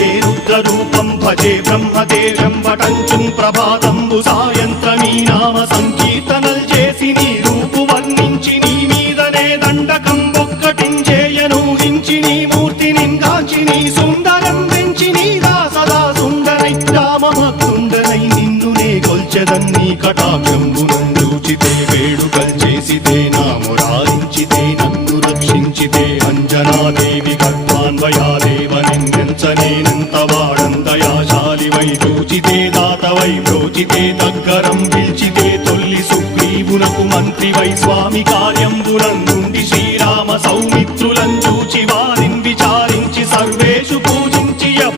భజే రుద్రరూపం భజే బ్రహ్మదేవం వటంచుం ప్రభాతంబు సాయంత్రమీ నామ సంకీర్తనల్ చేసి నీ రూపు వర్ణించి నీ మీదనే దండకం ఒక్కటించేయనూహించి నీ మూర్తిని గాంచి నీ సుందరం పెంచి నీదా సదా సుందరై రామభక్తుండనై నిన్నునే గొల్చెదన్నీ కటాక్షంబునందూచితే వేడుకల్ చేసితే నా మురారించితే నన్ను రక్షించితే అంజనాదేవి గర్భాన్వయాదేవ నిన్నెంచనేనంత వాడందయాశాలివై చూచితే దాతవై బ్రోచితే దగ్గరం పిల్చితే తొల్లి సుగ్రీవునకు మంత్రివై స్వామి కార్యంబునందుండి శ్రీరామ సౌమిత్రులం చూచి వారి